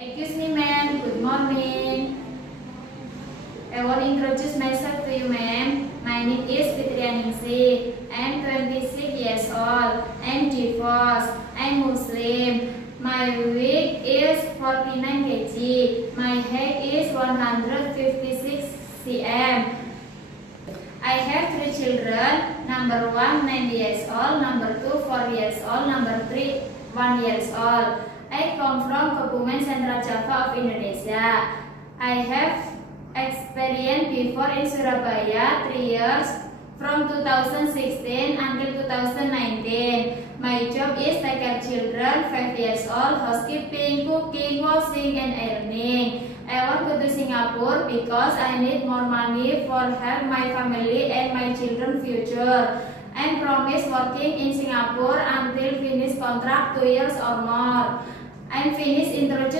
Excuse me, ma'am. Good morning. I want to introduce myself to you, ma'am. My name is Fitrianingsih. I am 26 years old. I am divorced. I am Muslim. My weight is 49 kg. My height is 156 cm. I have 3 children. Number 1, 9 years old. Number 2, 4 years old. Number 3, 1 years old. I come from Kebumen, Central Java of Indonesia. I have experience before in Surabaya 3 years from 2016 until 2019. My job is take care children 5 years old, housekeeping, cooking, washing, and ironing. I want to go to Singapore because I need more money for help my family and my children future. I promise working in Singapore until finish contract 2 years or more. I finish introduce